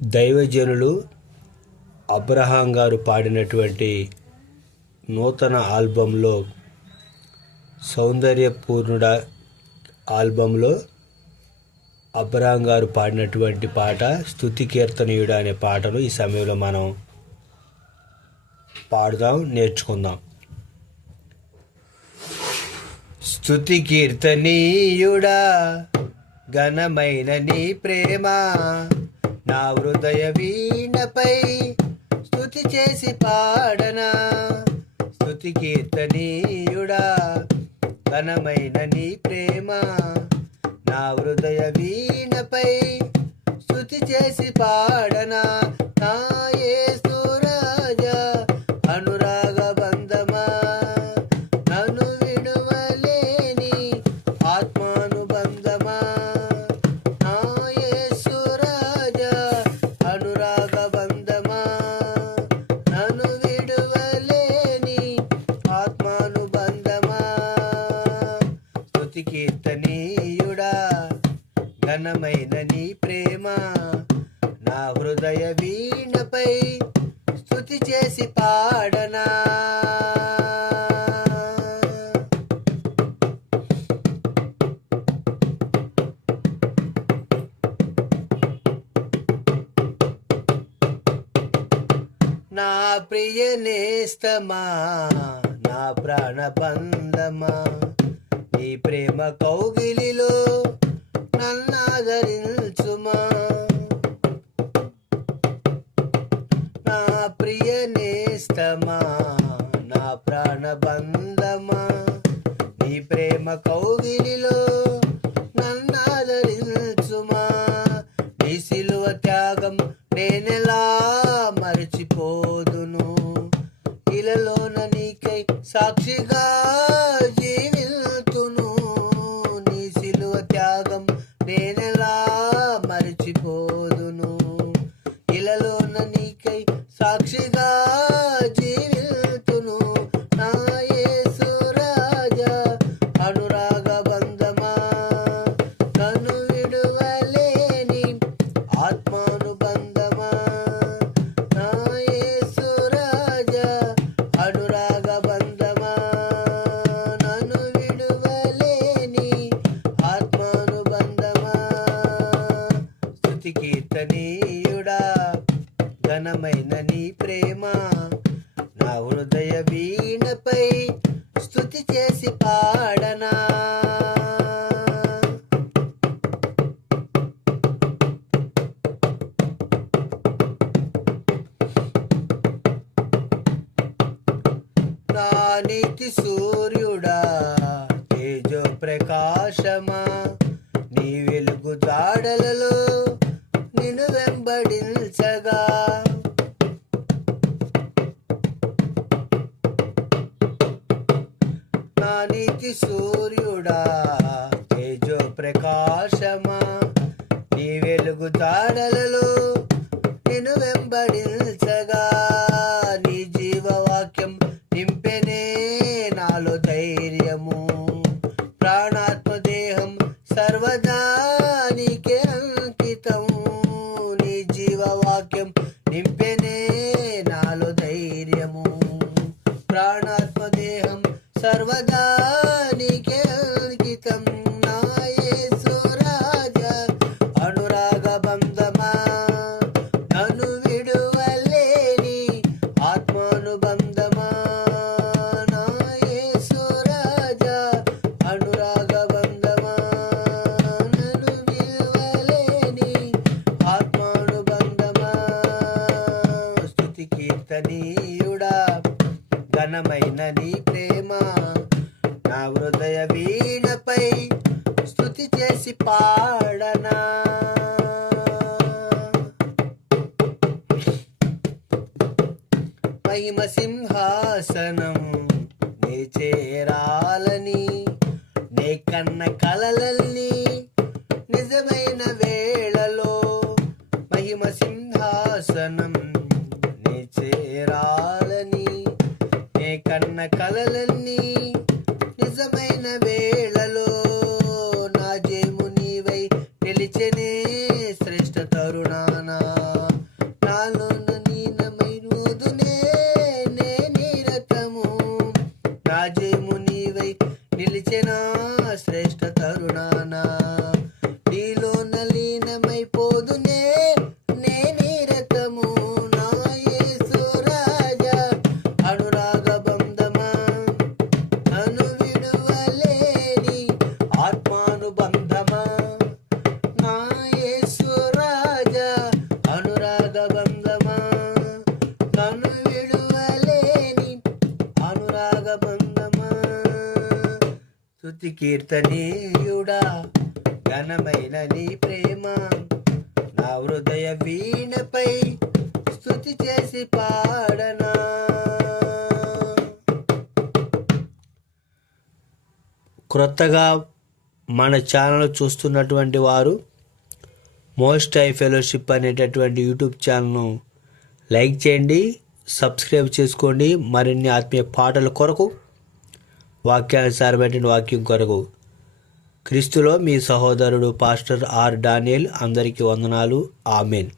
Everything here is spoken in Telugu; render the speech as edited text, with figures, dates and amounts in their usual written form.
దైవజనులు అబ్రహాం గారు పాడినటువంటి నూతన ఆల్బంలో సౌందర్యపూర్ణుడ ఆల్బంలో అబ్రహాం గారు పాడినటువంటి పాట స్తుతి కీర్తనీయుడు అనే పాటను ఈ సమయంలో మనం పాడుదాం, నేర్చుకుందాం. స్తుతి కీర్తనీయుడా ఘనమైన నీ ప్రేమ నా హృదయ వీణపై స్తుతి చేసి పాడనా. స్తుతి కీర్తనీయుడా ఘనమైన నీ ప్రేమ నా హృదయ వీణపై స్తుతి చేసి పాడనా. నా యేసు రాజా అనురాగ బంధమా నన్ను విడువలేని ఆత్మానుబంధమా. నా యేసు రాజా అనురాగ బంధమా నన్ను విడువలేని ఆత్మానుబంధమా. స్తుతి కీర్తనీయుడా ఘనమైన నీ ప్రేమ నా హృదయ వీణపై స్తుతి చేసి పాడనా. నా ప్రియ నేస్తమా నా ప్రాణబంధమా నీ ప్రేమ కౌగిలిలో నన్నాదరించుమా. నా ప్రియ నేస్తమా నా ప్రాణబంధమా నీ ప్రేమ కౌగిలిలో నన్నాదరించుమా. నీ సిలువ త్యాగం నేనెలా మరచిపోదును, ఇలలోన నీకై సాక్షిగా జీవిల్తును. నీ సిలువ త్యాగం నేనెలా మరచిపోదును, ఇలలోన నీకై సాక్షిగా జీవిల్తును. నా యేసు రాజా అనురాగ బంధమా నన్ను విడువలేని ఆత్మానుబంధమా. నా యేసు రాజా అనురాగ బంధమా నన్ను విడువలేని ఆత్మానుబంధమా. స్తుతి కీర్తనీయుడా ఘనమైన నీ ప్రేమ నా హృదయ వీణపై స్తుతి చేసి పాడనా. నా నీతి సూర్యుడా తేజో ప్రకాశమా నీ వెలుగు జాడలలో నిన్ను వెంబడించగా. నా నీతి సూర్యుడా తేజో ప్రకాశమా నీ వెలుగు జాడలలో నిన్ను వెంబడించగా. నీ జీవవాక్యం నింపెనే నాలో ధైర్యము, ప్రాణాత్మ దేహం సర్వదా నీకే అంకితం. నీ జీవవాక్యం నింపెనే నాలో ధైర్యము, ప్రాణాత్మ దేహం సర్వదా నీకే అంకితం. నా యేసు రాజా అనురాగ బంధమా నన్ను విడువలేని ఆత్మానుబంధమా. నా యేసు రాజా అనురాగ బంధమా నన్ను విడువలేని ఆత్మానుబంధమా. స్తుతి కీర్తనీయుడా ఘనమైన నీ ప్రేమ నా హృదయ వీణపై స్తుతి చేసి పాడనా. మహిమ సింహాసనం నే చేరాలని నే కన్న కలలన్నీ నిజమైన వేళలో. మహిమ సింహాసనం నే చేరాలని నే కన్న కలలన్నీ నిజమైన వేళలో. నా జేము నీవై నిలిచెనే శ్రేష్ఠ తరుణ తరుణానా నాలోన నీనమై నూదునే నే నిరతము నా జయము నీవై నిలిచిన శ్రేష్ఠ తరుణానా నీలోన లీనమైపోదునే నే నిరతము నా యేసు రాజా అనురాగ బంధమా నన్ను విడువలేని ఆత్మానుబంధమా నా యేసు రాజా అనురాగ బంధమా నన్ను విడువలేని అనురాగ బంధమా స్తుతి కీర్తనీయుడా ఘనమైన నీ ప్రేమ నా హృదయ వీణపై స్తుతి చేసి పాడనా. క్రొత్తగా మన ఛానల్ చూస్తున్నటువంటి వారు మోస్ట్ హై ఫెలోషిప్ అనేటటువంటి యూట్యూబ్ ఛానల్ను లైక్ చేయండి, సబ్స్క్రైబ్ చేసుకోండి. మరిన్ని ఆత్మీయ పాటల కొరకు వాక్యానుసారమైన వాక్యం కొరకు క్రీస్తులో మీ సహోదరుడు పాస్టర్ ఆర్ డానియల్. అందరికీ వందనాలు. ఆమెన్.